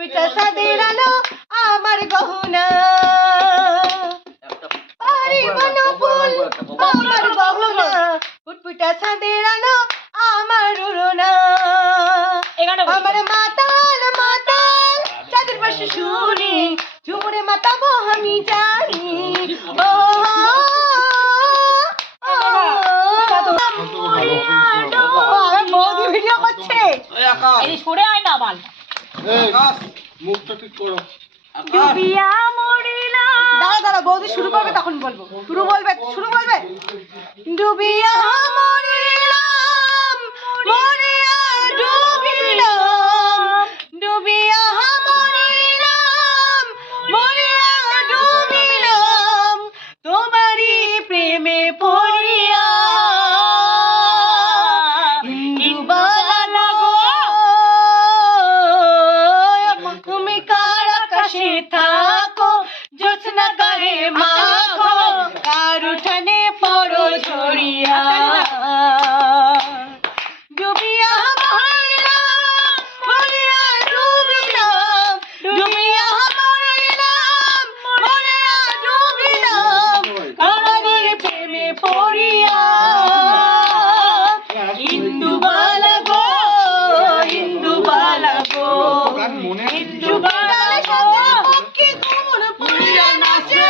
ফুটফুটা সাদের আলো আমার গহনা আমার গহনা ফুটফুটা সাদের আলো আমার উড়না আমার মাতাল মাতাল চাঁদের পাশে শুনি ঝুমুরে মাতাবো আমি জানি ও বৌদি ভিডিও করছে এই সরে আয় না বাল মুখটা ঠিক করো ডুবিয়া মরিলাম দাঁড়া বৌদি শুরু করবে তখন বলবো শুরু বলবে ডুবিয়া মরিলাম মরিয়া ডুবিলাম ডুবিয়া মরিলাম মরিয়া ডুবিলাম তোমারই প্রেমে পড়িয়া তুমি কার আকাশে থাকো জ্যোৎস্না করে মাখো কার উঠানে পড়ো ঝরিয়া ডুবিয়া মরিলাম মরিয়া ডুবিলাম ডুবিয়া মরিলাম মরিয়া ডুবিলাম আমাদের প্রেমে পড়িয়া ইন্দুবালা গো ইন্দুবালা গো ইন্দুবালা পক্ষে কোমর পড়িয়া নাচে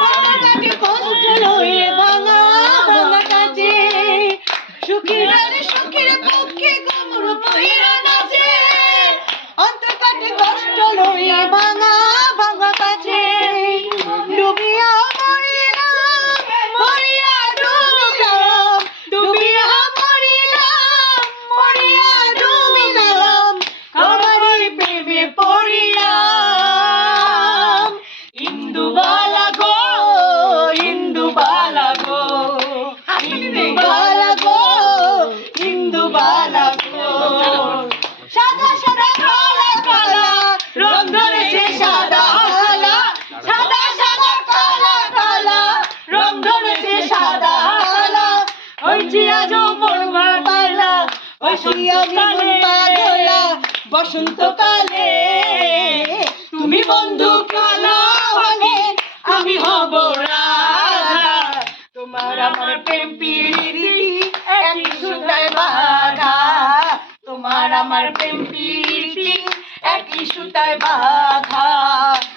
পতাকাটি কষ্ট লয়ে ভাঙা ভাঙা কাছে সুখীর পক্ষে কোমর পড়িয়া নাচে অন্তকাটি কষ্ট লয়ে ভাঙা ভাঙা কাছে ডুবিয়া মরিলাম মরিয়া ডুবিলাম ডুবিয়া মরিলাম মরিয়া ডুবিলাম আমারই প্রেমে পড়িয়া ইন্দুবালা গো ইন্দুবালা গো ইন্দুবালা গো ইন্দুবালা গো সাদা সাদা কালা কালা রং ধরেছে সাদা কালা সাদা সাদা কালা কালা রং ধরেছে সাদা কালা ওই চিয়াজো মরমা পালা ওই শীতকালে পাগলা বসন্তকালে তুমি বন্ধু কালা হলে আমি হব রাধা তোমার আমার প্রেম পিরিতি একই সুতায় বাঁধা তোমার আমার প্রেম পিরিতি একই সুতায় বাঁধা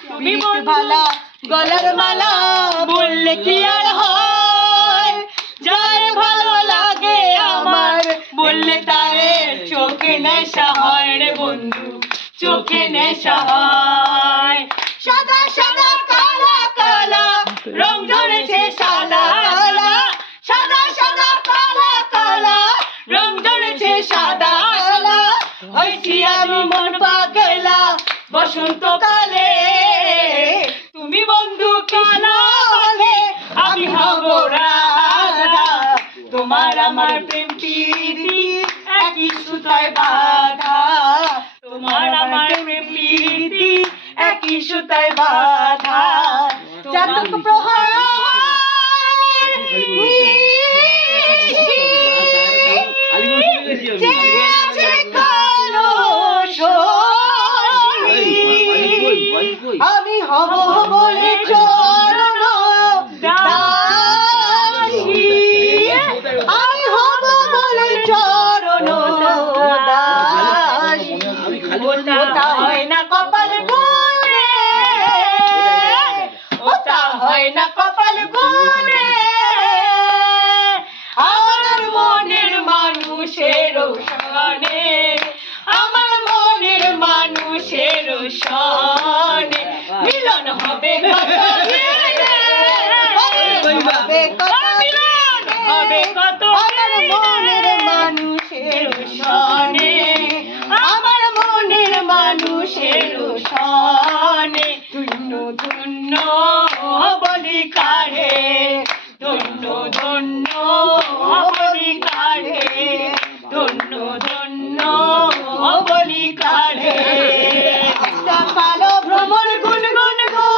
তুমি ভালা গলার মালা বললে কি আর হয় যার ভালো লাগে আমার বললে তারে চোখে নেশা হয় রে বন্ধু চোখে নেশা হয় সাদা সাদা কালা কালা রং ধরেছে সাদা কালা সাদা সাদা কালা কালা রং ধরেছে সাদা কালা হয়েছি আমি মন পাগলা বসন্তকালে তুমি বন্ধু কালা হলে আমি হব রাধা তোমার আমার প্রেম প্রীতি একই সুতায় বাঁধা তোমার আমার প্রেম প্রীতি একই সুতায় বাঁধা চাতক প্রহর আমি হব বলে চরণ দাসী আমি হব বলে চরণ দাসী ওটা হয় না কপাল গুনে ওটা হয় না কপাল গুনে আমার মনের মানুষের সনে আমার মনের মানুষের সনে মিলন হবে কত হবে কত আমার মনের মানুষের সনে আমার মনের মানুষের সনে ধন্য ধন্য বলি কারে ধন্য ধন্য বলি কারে ধন্য ধন্য বলি কারে কালো ভ্রমর গুনগুন গো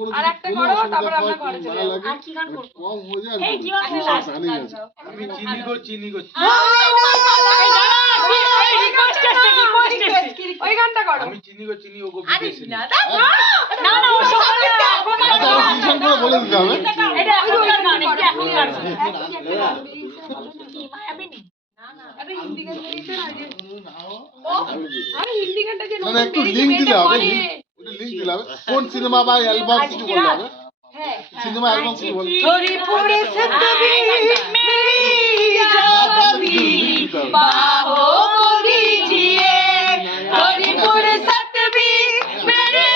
কোনো আর একটা কোনো করো, অসুবিধা তারপর আমরা হয়, ঘরে কোনো চলে ভালো যাবো। লাগে, আর কি গান করবো? কম হয়ে যায় আর এই কি। কি গান সব last জানি আছে। আমি চিনি গো চিনি গো এই দাঁড়া, এই request এসছে। ওই গানটা করো। আমি চিনি গো চিনি ও গো আরে বিদেশে না নেই। না না ও সব না, এখন না, আচ্ছা ওই টিউশন করে বলে দিতে হবে। এটা এখনকার গান, এটা এখনকার গান। কি মায়াবিনী? আরে হিন্দি গান বেরিয়েছে না যে। আরে হিন্দি গানটা যে না নতুন একটু বেরিয়েছে, লিংক দিলে এটা হবে, পরে। ওটা লিংক দিলে হবে। কোন সিনেমা বা অ্যালবাম কিছু বলতে হবে। হ্যাঁ। সিনেমা অ্যালবাম কিছু বলতে हरिपुर सतबी मेरी जागबी बाहों को दीजिए हरिपुर सतबी मेरी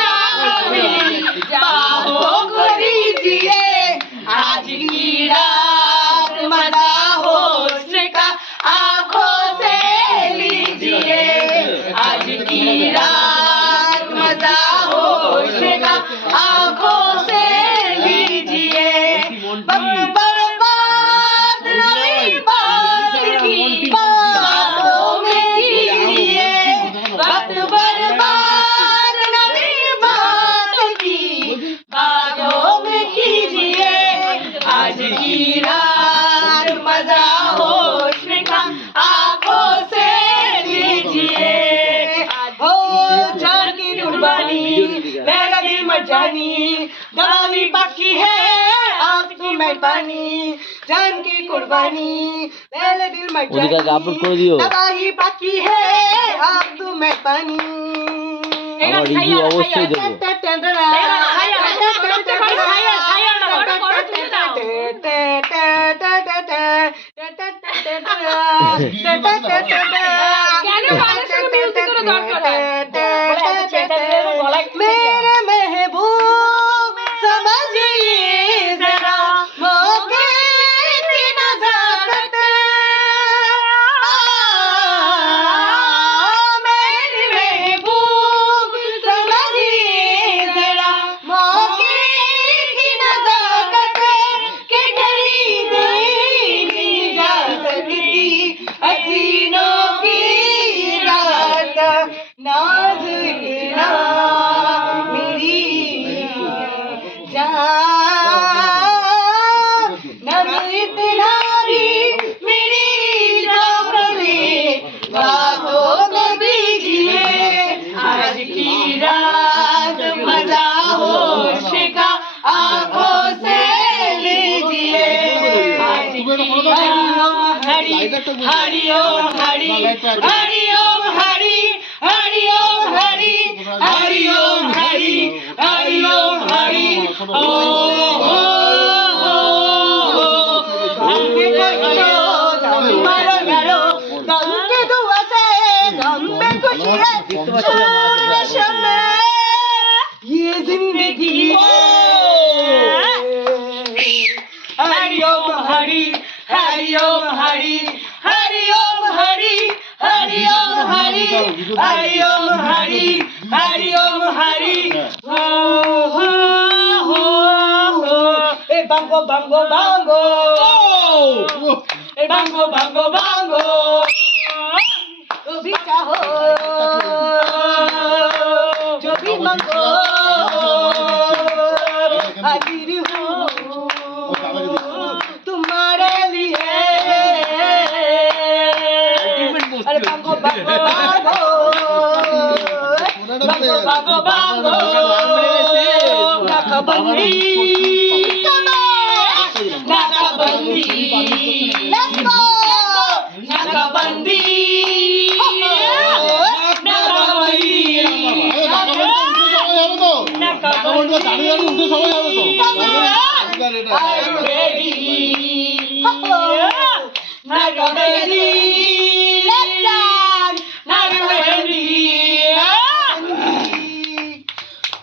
जागबी बाहों को दीजिए आज की रात मजा होश का आंखों से लीजिए आज की रात मजा होश का आंखों से लीजिए बर्बाद नहीं बात की बातों में कीजिए वक्त बर्बाद नहीं बात की बातों में कीजिए आज की रात मजा होश का आंखों से लीजिए हो जान की कुर्बानी मेरा दिल मचानी दवाई बाकी है आँख में पानी जान की कुर्बानी मेरा दिल ওদিকে আপলোড করে দিও। दवाई बाकी है आँख में पानी আমার রিভিউ অবশ্যই দেবো। मेरे महबूब समझिए जरा मौके की नजाकत मेरे महबूब समझिए जरा मौके की नजाकत के खरीद नहीं जा सकती हसीनों की रात नाज गिरा मेरी जान नम इतना भी मेरी जान में बातों में बीजिए आज की रात मजा होश का आंखों से लीजिए आज की हरि हरि ओम हरि हरि ओम हरि हरि ओम हरि हरि ओम हरि हरि ओम हरि ओ मारो यारो गम के दुआ से गम में खुशी है शम्मे ये जिंदगी हरि ओम हरि हरि ओम हरि हरि ओम हरि हरि ओम हरि हरि ओम हरि हरि ओम हरि हो हो हो ए बांगो बांगो बांगो ए बांगो बांगो बांगो जो भी चाहो जो भी मांगो हाजिर हूँ तुम्हारे लिए अरे बांगो बांगो बांगो बांगो बांगो बांगो नाकाबंदी नाकाबंदी let's go नाकाबंदी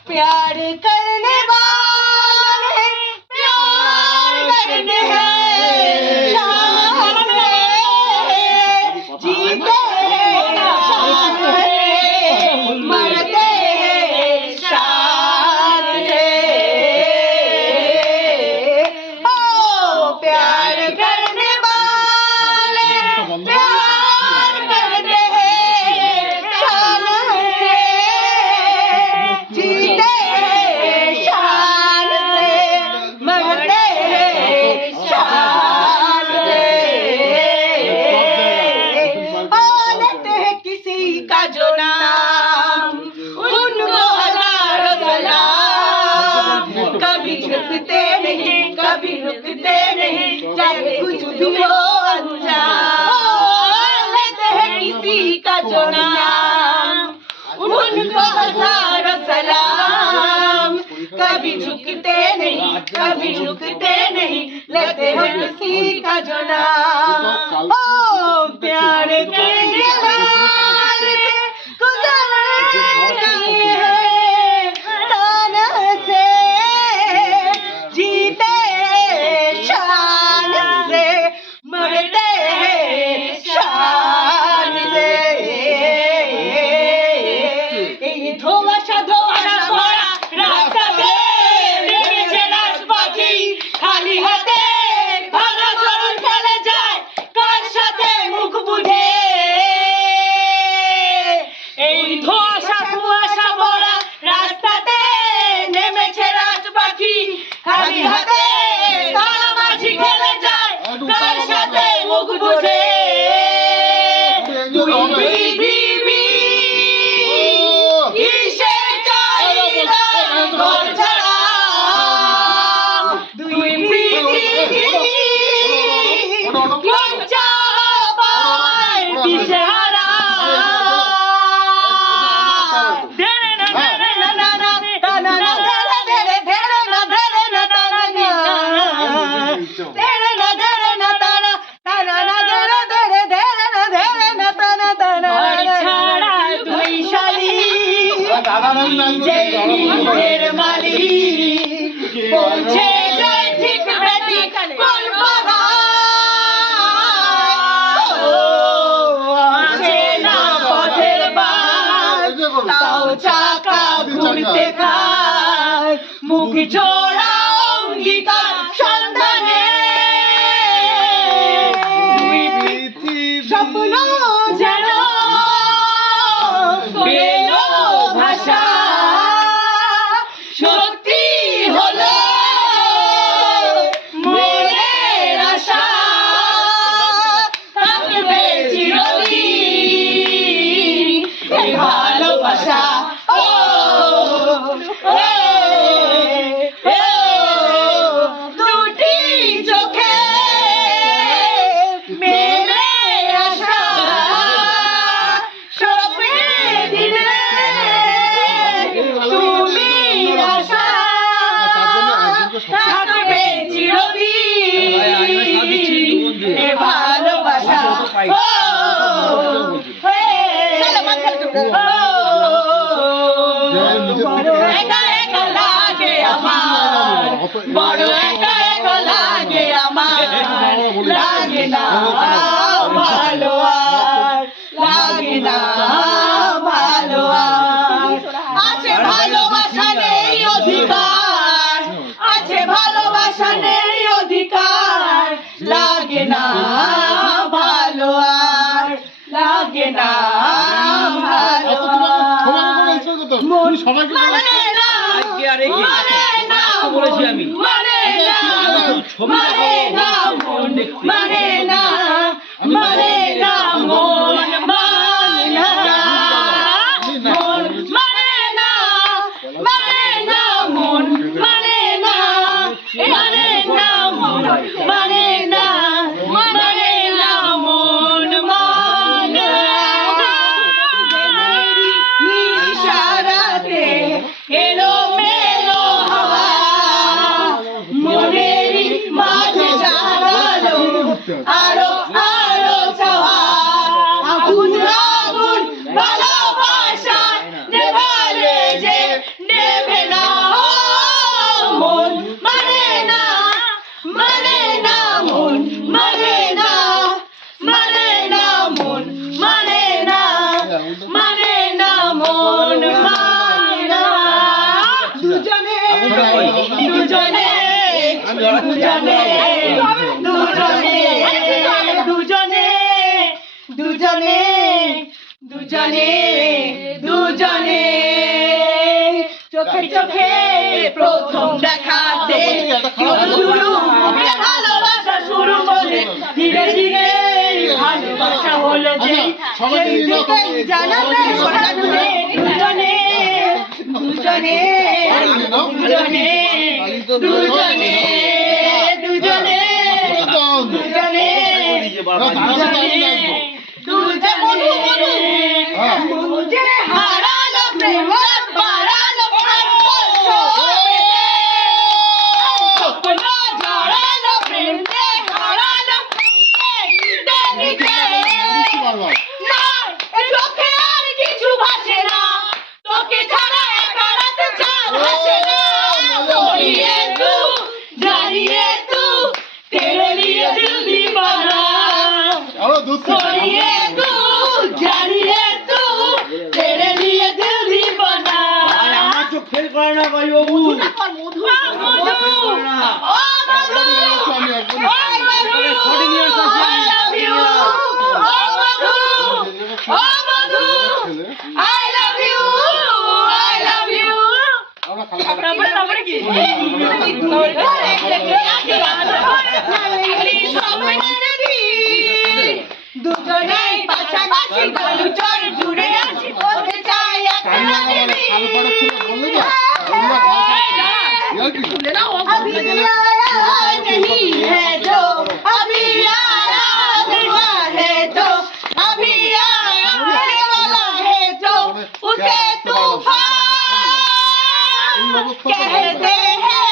प्यार करने वाले प्यार करते हैं शान से जीते शान से मरते शान से ओ प्यार करने वाले प्यार कुछ भी हो अनजान, लेते हैं किसी का जो नाम, उनको हजारों सलाम। कभी झुकते नहीं, कभी झुकते नहीं, लेते हैं किसी का जो नाम। ओ प्यार के लाल से गुजरती है, ताना से जीते शान से, मरते हैं शान से। ধোঁয়াশা ধোঁয়াশা ভরা রাস্তাতে নেমেছে রাত পাখি, খালি হাতে ভাঙা চরণ চলে যায়, কার সাথে মুখ বুঝে। এই ধোঁয়াশা কুয়াশা ভরা রাস্তাতে নেমেছে রাত পাখি, খালি হাতে তারা মাঝি খেলে যায়, কার সাথে মুখ বুঝে। তুই পৃথিবী কিসের চাহিদা ঘর ছাড়া, দুই পৃথিবী লজ্জা পায় দিশেহারা। ধেরে না ধেরে না না না, টানা না ধেরে ধেরে, ধেরে না ধেরে না টানা না, ধেরে না ধেরে না টানা, টানা না ধেরে ধেরে, ধেরে না ধেরে না টানা টানা। ছাড়া দুই শালিক যেই নিজের মালিক, পৌঁছে যায় ঠিক বেঠিক কোন পাহাড়। আছে না পথের বাদ, তাও চাকা ঘুরতে খায়, মুখ ছোড়া অঙ্গীকার সন্ধানে। দুই স্বপ্ন যেন পেলো ভাষা, সত্যি হলো মনের আশা, থাকবে চিরদিন এই ভালোবাসা। ও ও ও দুটি চোখে মেলে আশা, স্বপ্নে দিলে তুমি আশা, থাকবে চিরদিন এ ভালোবাসা। ও বড় একা একা লাগে আমার, বড় একা একা লাগে আমার, লাগে না ভালো আর, লাগে না ভালো আর। আছে ভালোবাসা নেই অধিকার, আছে ভালোবাসা নেই অধিকার, লাগে না ভালো আর, লাগে না ভালো আর। সবাইকে মানে না, মানে না, বলেছি আমি মানে না, মানে না মন, মানে না, মানে না মন, মানে না মন, মানে না, মানে না মন, মানে না, মানে না মন, মানে না, মানে না মন, মানে না। নিশারাতে এলো মেলো হাওয়া, মনেরই মাঝে জাগালো আরো আরো চাওয়া। আগুন আগুন ভালোবাসা নেভালে যে নেবে না মন, মানে না, মানে না মন, মানে না, মানে না মন, মানে না, মানে না মন, মানে না। দুজনে দুজনে দুজনে দুজনে দুজনে দুজনে দুজনে দুজনে চোখে চোখে প্রথম দেখাতে শুরু, ভালোবাসা শুরু বলে ধীরে ধীরে ভালোবাসা হলো যে, সেই থেকেই জানাতে শোনাতে দুজনে দুজনে দুজনে দুজনে দুজনে तुझे मधु मधु হ্যাঁ मुझे हारालो प्रेम बारालो सपना झाड़ालो प्रेम दे हारालो तेरी के বারবার না এ চোখে আর কিছু ভাসে না তোকে ছাড়া একা রাত চাঁদ ভাসে না জানিয়ে तू तेरे लिए दिल दीवाना আরো দুধ जानिए तू तेरे लिए दिल दीवाना আমার চোখ ফেল করে না ভাই বাবু मधु ओ मधु আমি একদম I love you আমরা খালি তারপরে কি দুজনেই পাশাপাশি গলু চর জুড়ে আসি বলতে চাই একটা দেবী খালি পড়া ছিল বললে না ওরা খাওয়া ইয়ার কি अभी आया नहीं है जो अभी आया हुआ है जो अभी आया आने वाला है जो उसे तूफान कहते हैं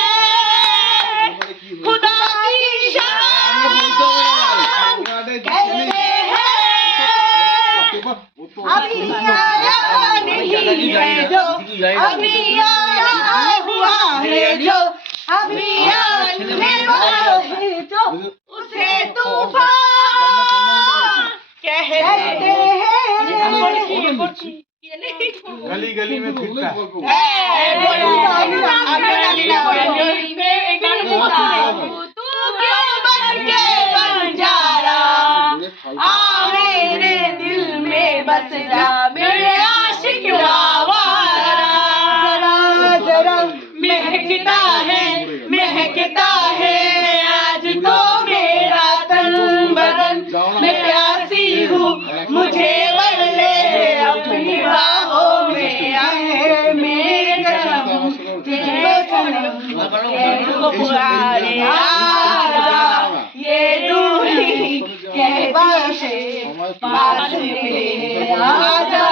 खुदा की शान कहते हैं अभी आया नहीं है जो अभी आया हुआ है जो अभी आने वाला है जो उसे तूफान कहते हैं गली गली में फिरता है तू क्यों बन के बंजारा आ मेरे दिल में बस जा मेरे आशिक आवारा जरा महकता है आज तो मेरा तन बदन मैं प्यासी हूँ मुझे भर ले अपनी बाहों में आए मेरे कसम तेरे सनम को पुकारे आजा ये दूरी के पास मेरे आजा